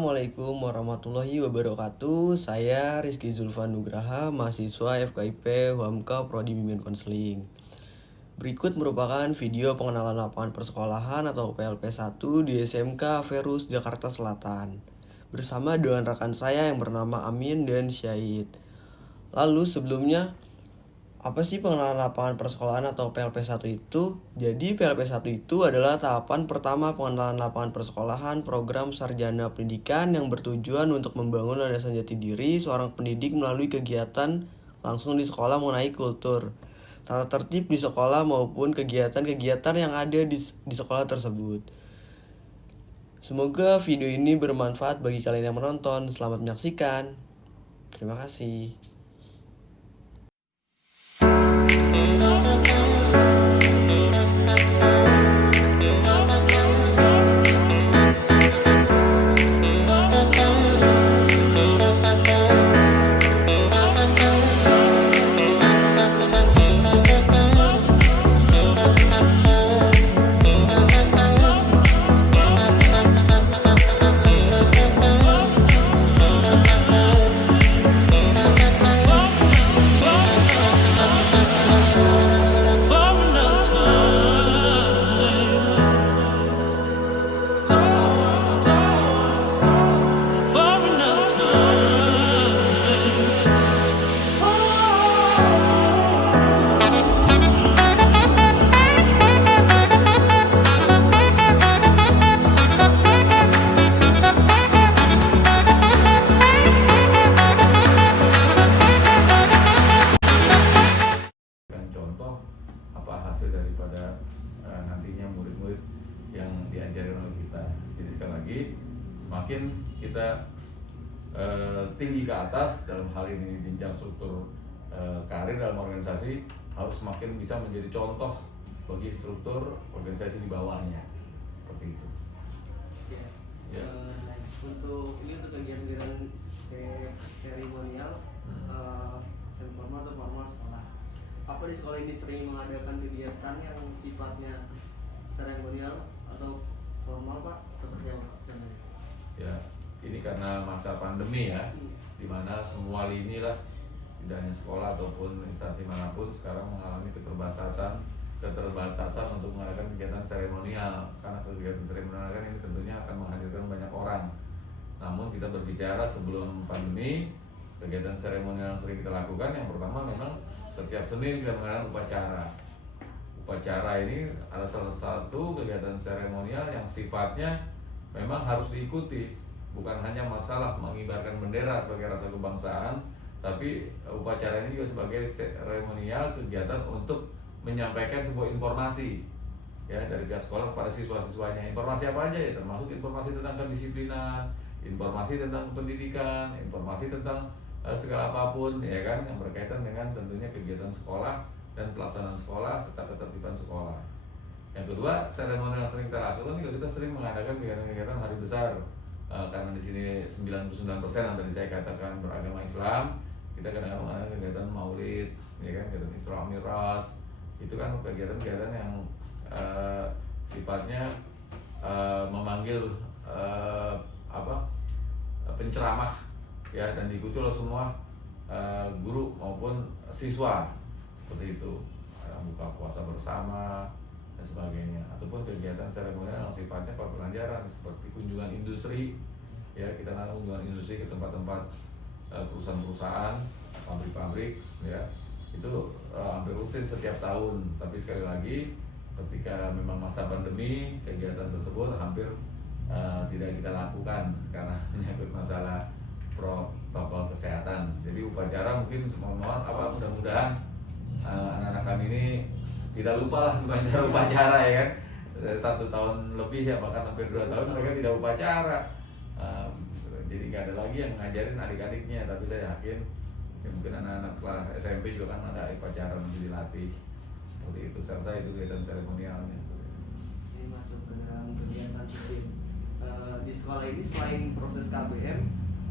Assalamualaikum warahmatullahi wabarakatuh. Saya Rizky Zulfan Nugraha, mahasiswa FKIP Huamka Prodi Bimbingan Konseling. Berikut merupakan video pengenalan lapangan persekolahan atau PLP 1 di SMK Averus Jakarta Selatan bersama dengan rekan saya yang bernama Amin dan Syahid. Lalu sebelumnya, apa sih pengenalan lapangan persekolahan atau PLP 1 itu? Jadi PLP 1 itu adalah tahapan pertama pengenalan lapangan persekolahan program sarjana pendidikan yang bertujuan untuk membangun landasan jati diri seorang pendidik melalui kegiatan langsung di sekolah mengenai kultur, tata tertib di sekolah maupun kegiatan-kegiatan yang ada di sekolah tersebut. Semoga video ini bermanfaat bagi kalian yang menonton. Selamat menyaksikan. Terima kasih. daripada nantinya murid-murid yang diajarkan oleh kita. Jadi sekali lagi, semakin kita tinggi ke atas dalam hal ini jenjang struktur karir dalam organisasi, harus semakin bisa menjadi contoh bagi struktur organisasi di bawahnya, seperti itu. Ya. Untuk kegiatan seremonial, formal atau formal sekolah. Apa di sekolah ini sering mengadakan kegiatan yang sifatnya seremonial atau formal, Pak? Seperti apa? Ya, ini karena masa pandemi ya, dimana semua lini lah, tidak hanya sekolah ataupun instansi manapun sekarang mengalami keterbatasan untuk mengadakan kegiatan seremonial. Karena kegiatan seremonial kan ini tentunya akan menghadirkan banyak orang. Namun kita berbicara sebelum pandemi, kegiatan seremonial yang sering kita lakukan, yang pertama memang setiap Senin kita mengadakan upacara. Upacara ini adalah salah satu kegiatan seremonial yang sifatnya memang harus diikuti. Bukan hanya masalah mengibarkan bendera sebagai rasa kebangsaan, tapi upacara ini juga sebagai seremonial kegiatan untuk menyampaikan sebuah informasi ya dari pihak sekolah kepada siswa-siswanya. Informasi apa aja ya? Termasuk informasi tentang kedisiplinan, informasi tentang pendidikan, informasi tentang segala apapun ya kan, yang berkaitan dengan tentunya kegiatan sekolah dan pelaksanaan sekolah serta ketertiban sekolah. Yang kedua, seremonial yang sering kita lakukan juga, kita sering mengadakan kegiatan-kegiatan hari besar. Karena di sini 99% yang tadi saya katakan beragama Islam, kita kadang-kadang mengadakan kegiatan Maulid, ya kan, kegiatan Isra Mi'raj. Itu kan kegiatan-kegiatan yang sifatnya memanggil penceramah ya, dan diikuti oleh semua guru maupun siswa, seperti itu. Buka puasa bersama dan sebagainya, ataupun kegiatan seremonial yang sifatnya pembelajaran seperti kunjungan industri ya, kita melakukan kunjungan industri ke tempat-tempat perusahaan-perusahaan, pabrik-pabrik ya, itu hampir rutin setiap tahun. Tapi sekali lagi, ketika memang masa pandemi, kegiatan tersebut hampir tidak kita lakukan karena menyangkut masalah protokol kesehatan. Jadi upacara mungkin mudah-mudahan anak-anak kami ini tidak lupa lah upacara ya kan. 1 tahun lebih ya, bahkan hampir 2 tahun mereka tidak upacara. Jadi nggak ada lagi yang ngajarin adik-adiknya. Tapi saya yakin ya, mungkin anak-anak kelas SMP juga kan ada upacara nanti dilatih, seperti itu. Saya rasa itu kegiatan seremonialnya. Ini masuk ke dalam kegiatan rutin di sekolah ini. Selain proses KBM,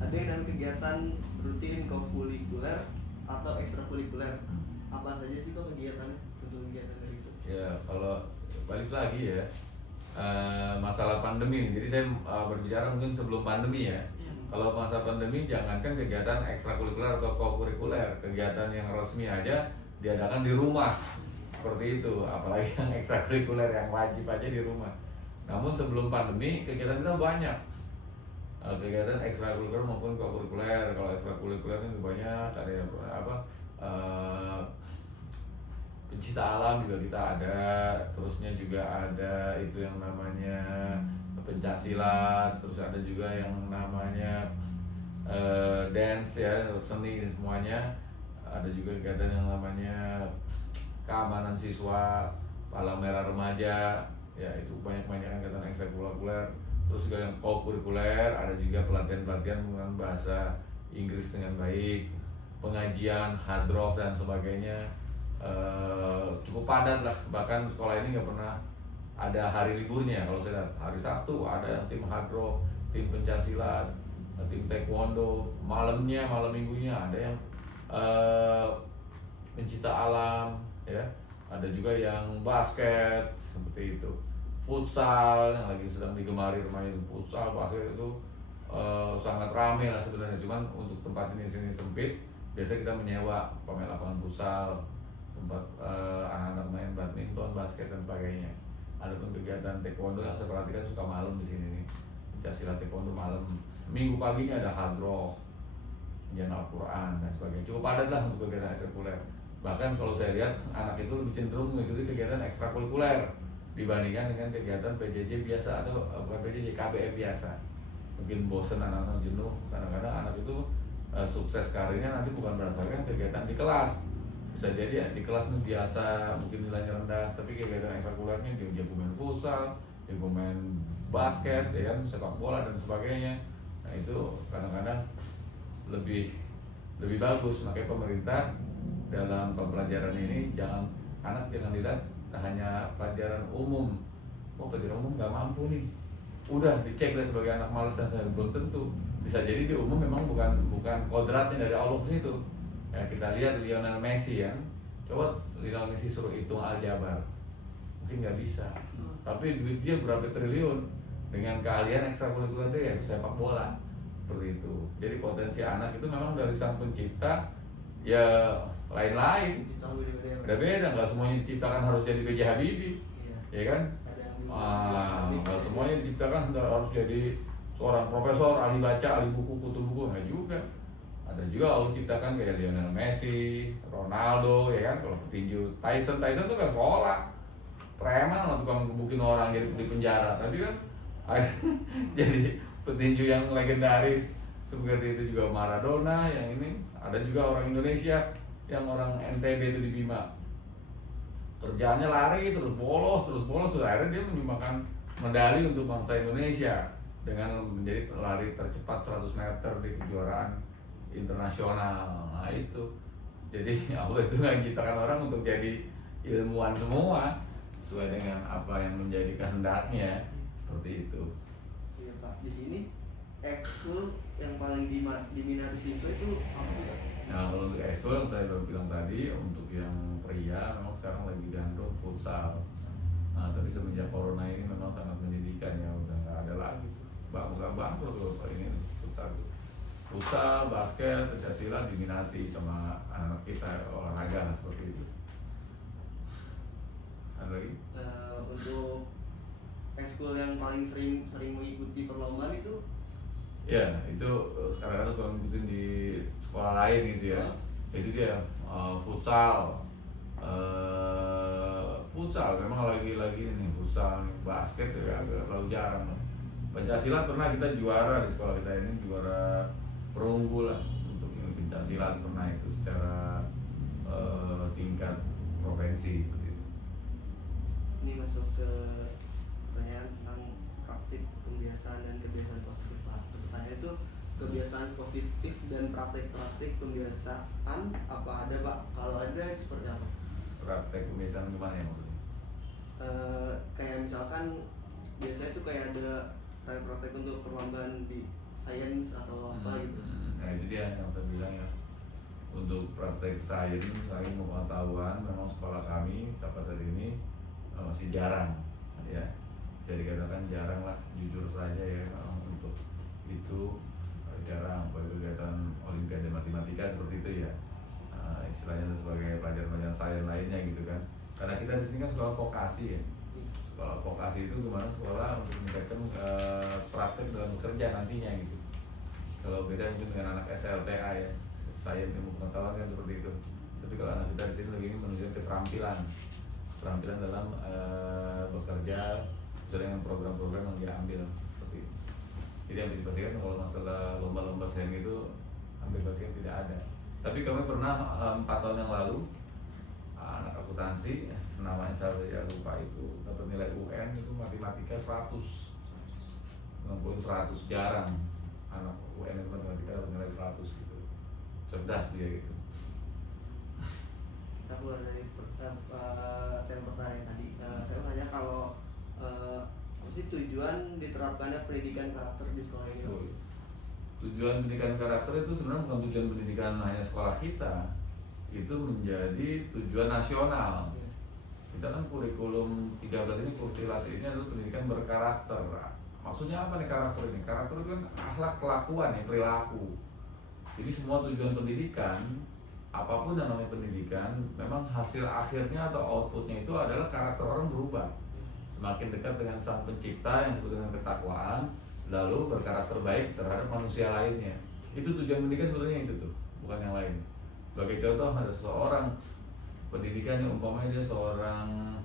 ada yang namanya kegiatan rutin kokurikuler atau ekstrakurikuler. Apa saja sih kok kegiatannya? Bentuk kegiatan dari itu? Ya, kalau balik lagi ya, masalah pandemi nih. Jadi saya berbicara mungkin sebelum pandemi ya. Kalau masa pandemi jangankan kegiatan ekstrakurikuler atau kokurikuler, kegiatan yang resmi aja diadakan di rumah seperti itu, apalagi yang ekstrakurikuler yang wajib aja di rumah. Namun sebelum pandemi kegiatan kita banyak, kegiatan ekstrakurikuler maupun kokurikuler. Kalau ekstrakurikuler ini banyak, ada apa pencinta alam juga kita ada, terusnya juga ada itu yang namanya pencaksilat, terus ada juga yang namanya dance ya, seni semuanya. Ada juga kegiatan yang namanya keamanan siswa, palang merah remaja, ya itu banyak kegiatan ekstrakurikuler. Terus juga yang kokurikuler, ada juga pelatihan-pelatihan menggunakan bahasa Inggris dengan baik, pengajian, hadroh dan sebagainya. Cukup padat lah, bahkan sekolah ini nggak pernah ada hari liburnya. Kalau saya lihat hari Sabtu ada yang tim hadroh, tim pencaksilat, tim taekwondo, malam minggunya ada yang pencinta alam ya, ada juga yang basket seperti itu, futsal yang lagi sedang digemari remaja. Futsal, basket itu sangat ramai lah sebenarnya, cuman untuk tempat ini sini sempit. Biasa kita menyewa pemain lapangan futsal, tempat anak-anak main badminton, basket dan sebagainya. Adapun kegiatan taekwondo yang saya perhatikan suka malam di sini nih. Pencaksilat taekwondo malam. Minggu paginya ada hadroh, ujian Al-Quran dan sebagainya. Cukup padat lah untuk kegiatan ekstrakurikuler. Bahkan kalau saya lihat anak itu lebih cenderung mengikuti kegiatan ekstrakurikuler dibandingkan dengan kegiatan PJJ biasa atau bukan PJJ, KBM biasa. Mungkin bosen, anak-anak jenuh. Kadang-kadang anak itu sukses karirnya nanti bukan berdasarkan kegiatan di kelas. Bisa jadi ya di kelas itu biasa, mungkin nilainya rendah, tapi kegiatan ekstrakurikulernya dia main futsal, dia main basket, ya kan, sepak bola dan sebagainya. Nah itu kadang-kadang lebih bagus. Makanya pemerintah dalam pembelajaran ini anak jangan dilihat hanya pelajaran umum. Pelajaran umum nggak mampu nih, udah dicek lah sebagai anak malas dan saya belum tentu. Bisa jadi di umum memang bukan kodratnya dari Allah ke situ. Ya, kita lihat Lionel Messi ya, coba Lionel Messi suruh hitung aljabar, mungkin nggak bisa. Tapi duit dia berapa triliun dengan keahlian ekstrakurikuler dia, yaitu sepak bola. Seperti itu. Jadi potensi anak itu memang dari sang pencipta ya lain-lain. Beda-beda, nggak semuanya diciptakan harus jadi B.J. Habibie, ya kan? Nggak semuanya diciptakan harus jadi seorang profesor, ahli baca, ahli buku, kutu buku, nggak juga. Ada juga Allah ciptakan kayak Lionel Messi, Ronaldo, ya kan? Kalau petinju, Tyson tuh ke sekolah, preman lah, tukang gebukin orang jadi di penjara, tapi kan jadi petinju yang legendaris. Seperti itu juga Maradona yang ini. Ada juga orang Indonesia yang orang NTB itu di Bima, kerjaannya lari terus bolos, akhirnya dia menyumbangkan medali untuk bangsa Indonesia dengan menjadi lari tercepat 100 meter di kejuaraan internasional. Nah itu, jadi Allah itu nggak ciptakan orang untuk jadi ilmuwan semua, sesuai dengan apa yang menjadi kehendaknya. Seperti itu. Iya Pak, di sini ekskul yang paling diminati siswa itu apa sih Pak? Nah kalau untuk ekskul yang saya bilang tadi, untuk yang pria memang sekarang lagi gandrung futsal. Nah tapi semenjak corona ini memang sangat menyedihkan ya, udah nggak ada lagi. Bangkrut loh Pak ini futsal. Futsal, basket, pencaksilat diminati sama anak kita, olahraga seperti itu. Ada lagi? Untuk ekskul yang paling sering mengikuti perlombaan itu? Ya itu sekarang suka ngikutin di sekolah lain gitu ya. Itu dia futsal. Futsal memang lagi nih futsal, basket ya agak terlalu jarang. Pencaksilat pernah kita juara di sekolah kita ini, juara perunggu lah untuk ini pencaksilat pernah itu secara tingkat provinsi. Ini masuk ke pertanyaan tentang praktik kebiasaan dan kebiasaan positif Pak. Pertanyaan itu kebiasaan positif dan praktik kebiasaan apa ada Pak? Kalau ada seperti apa? Praktek kebiasaan gimana ya maksudnya? Kayak misalkan biasanya tuh kayak ada praktek untuk perlombaan di sains atau apa gitu. Nah itu dia yang saya bilang ya, untuk praktek sains, ilmu pengetahuan memang sekolah kami sampai saat ini masih jarang ya. bisa dikatakan jarang lah, jujur saja ya, untuk itu jarang. Kegiatan olimpiade matematika seperti itu ya, istilahnya sebagai pelajaran-pelajaran sains lainnya gitu kan. Karena kita di sini kan sekolah vokasi ya. Sekolah vokasi itu gimana, sekolah untuk meningkatkan praktek dalam bekerja nantinya gitu. Kalau beda mungkin dengan anak SLTA ya, sains ilmu pengetahuan kan seperti itu. Tapi kalau anak kita di sini lebih ingin menunjukkan keterampilan dalam bekerja sesuai dengan program-program yang dia ambil seperti itu. Jadi yang dipastikan kalau masalah lomba-lomba sains itu hampir pastikan tidak ada. Tapi kami pernah 4 tahun yang lalu, anak akuntansi namanya saya lupa itu, dapat nilai UN itu matematika 100, dengan poin 100. Jarang anak UN itu matematika dapat nilai 100 gitu. Cerdas dia gitu. Kita keluar dari tema pertanyaan tadi. Saya mau nanya kalau apa sih tujuan diterapkannya pendidikan karakter di sekolah ini? Tujuan pendidikan karakter itu sebenarnya bukan tujuan pendidikan hanya sekolah kita, itu menjadi tujuan nasional. Kita kan kurikulum 13 ini, kurtilasi ini adalah pendidikan berkarakter. Maksudnya apa nih karakter ini? Karakter itu kan akhlak, kelakuan ya, perilaku. Jadi semua tujuan pendidikan, apapun yang namanya pendidikan, memang hasil akhirnya atau outputnya itu adalah karakter orang berubah. Semakin dekat dengan sang pencipta yang disebut dengan ketakwaan, lalu berkarakter baik terhadap manusia lainnya. Itu tujuan pendidikan sebetulnya itu tuh, bukan yang lain. Sebagai contoh, ada seseorang pendidikan yang umpamanya dia seorang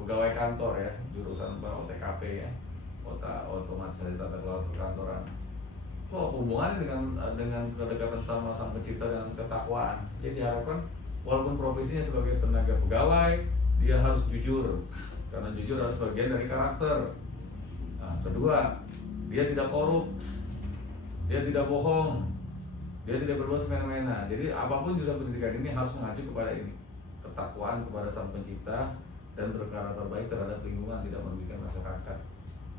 pegawai kantor ya, jurusan OTKP ya, otomatisasi tata kelola perkantoran. Kok hubungannya dengan kedekatan sama sang pencipta dan ketakwaan? Jadi diharapkan walaupun profesinya sebagai tenaga pegawai, dia harus jujur, karena jujur adalah bagian dari karakter. Nah, kedua, dia tidak korup, dia tidak bohong, dia tidak berbuat semena-mena. Jadi apapun jurusan pendidikan ini harus mengacu kepada ini, ketakwaan kepada sang pencipta dan berkarakter baik terhadap lingkungan, tidak merugikan masyarakat.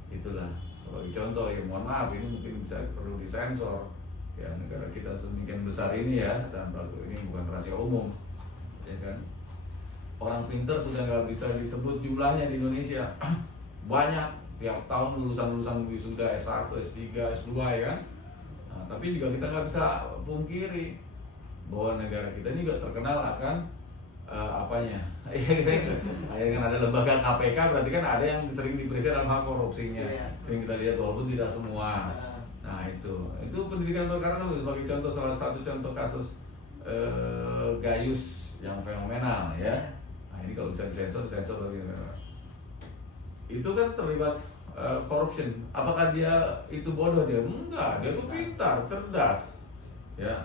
Itulah sebagai contoh ya. Mohon maaf, ini mungkin bisa perlu disensor ya, negara kita sedemikian besar ini ya, dan baru ini bukan rahasia umum ya kan. Orang pinter sudah nggak bisa disebut jumlahnya di Indonesia. Banyak, tiap tahun lulusan wisuda S1, S3, S2 ya kan. Nah, tapi juga kita nggak bisa pungkiri bahwa negara kita ini juga terkenal akan apanya. Akhirnya kan ada lembaga KPK, berarti kan ada yang sering diperiksa dalam hal korupsinya. Sering kita lihat walaupun tidak semua. Nah itu pendidikan berkarakter sebagai contoh, salah satu contoh kasus Gayus yang fenomenal ya. Nah ini kalau bisa disensor lagi. Itu kan terlibat corruption. Apakah dia itu bodoh? Dia enggak, dia tuh pintar, cerdas ya,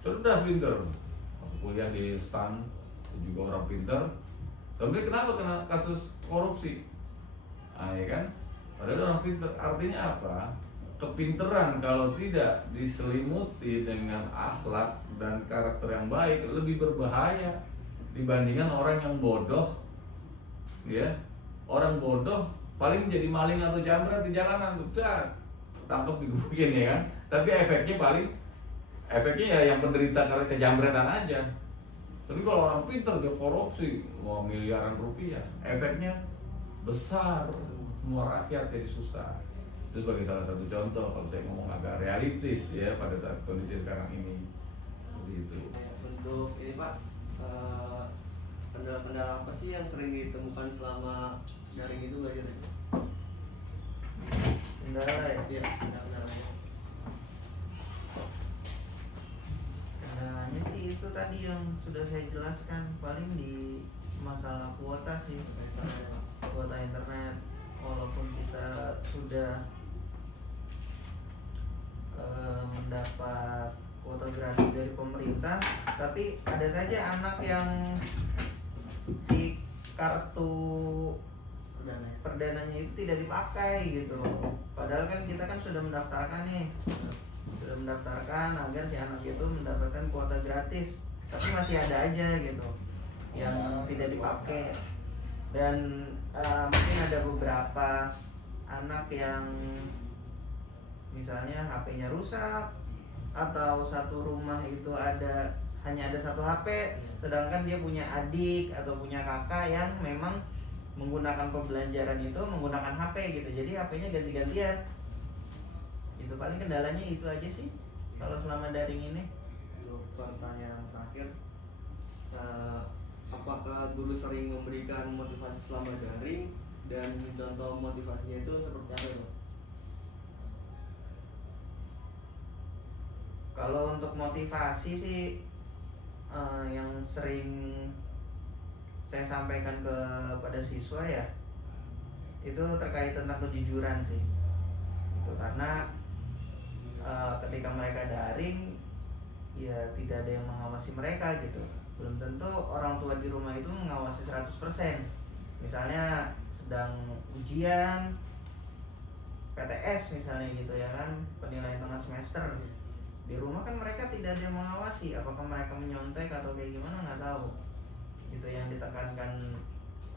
pintar. Waktu kuliah di STAN juga orang pintar, tapi kenapa kena kasus korupsi? Nah ya kan, padahal orang pintar. Artinya apa? Kepinteran kalau tidak diselimuti dengan akhlak dan karakter yang baik lebih berbahaya dibandingkan orang yang bodoh ya. Orang bodoh paling jadi maling atau jambret di jalanan, udah tangkap digebukin ya kan. Tapi efeknya ya yang penderita karena kejambretan aja. Tapi kalau orang pintar dia korupsi mau miliaran rupiah, efeknya besar, semua rakyat jadi susah. Itu sebagai salah satu contoh kalau saya ngomong agak realistis ya pada saat kondisi sekarang ini. Begitu. Untuk ini Pak, kendala-kendala apa sih yang sering ditemukan selama daring itu belajar itu? Kendala ya? Iya, kendala-kendalanya. Kendalanya sih itu tadi yang sudah saya jelaskan, paling di masalah kuota sih, kuota internet. Walaupun kita sudah mendapat kuota gratis dari pemerintah, tapi ada saja anak yang si kartu perdananya itu tidak dipakai gitu. Padahal kan kita kan sudah mendaftarkan nih, agar si anak itu mendapatkan kuota gratis, tapi masih ada aja gitu yang tidak dipakai. Dan mungkin ada beberapa anak yang misalnya HP-nya rusak, atau satu rumah itu hanya ada satu HP, sedangkan dia punya adik atau punya kakak yang memang menggunakan pembelajaran itu menggunakan HP gitu, jadi HP-nya ganti-gantian. Itu paling kendalanya itu aja sih kalau selama daring ini. Untuk pertanyaan terakhir, apakah guru sering memberikan motivasi selama daring dan contoh motivasinya itu seperti apa Pak? Kalau untuk motivasi sih yang sering saya sampaikan kepada siswa ya itu terkait tentang kejujuran sih. Itu karena ketika mereka daring ya tidak ada yang mengawasi mereka gitu. Belum tentu orang tua di rumah itu mengawasi 100%. Misalnya sedang ujian PTS misalnya gitu ya kan, penilaian tengah semester. Di rumah kan mereka tidak ada yang mengawasi, apakah mereka menyontek atau kayak gimana nggak tahu. Itu yang ditekankan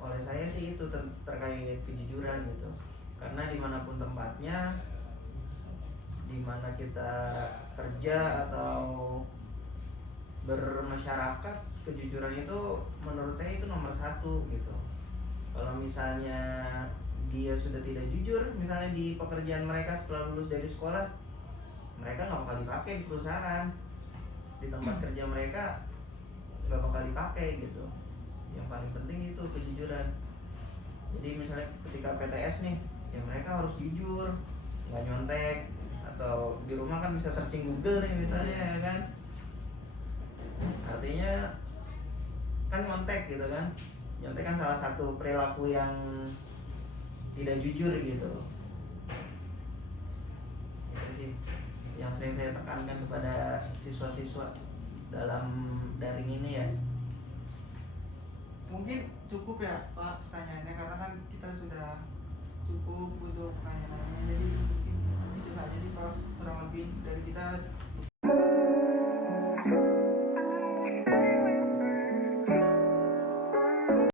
oleh saya sih itu terkait kejujuran gitu. Karena dimanapun tempatnya, dimana kita kerja atau bermasyarakat, kejujuran itu menurut saya itu nomor 1 gitu. Kalau misalnya dia sudah tidak jujur, misalnya di pekerjaan mereka setelah lulus dari sekolah, mereka nggak bakal dipakai di perusahaan, di tempat kerja mereka nggak bakal dipakai gitu. Yang paling penting itu kejujuran. Jadi misalnya ketika PTS nih, ya mereka harus jujur, nggak nyontek. Atau di rumah kan bisa searching Google nih misalnya ya kan, artinya kan nyontek gitu kan. Nyontek kan salah satu perilaku yang tidak jujur gitu. Itu sih yang sering saya tekankan kepada siswa-siswa dalam daring ini ya. Mungkin cukup ya Pak pertanyaannya, karena kan kita sudah cukup untuk pertanyaannya. Jadi mungkin itu saja sih Pak, kurang lebih dari kita.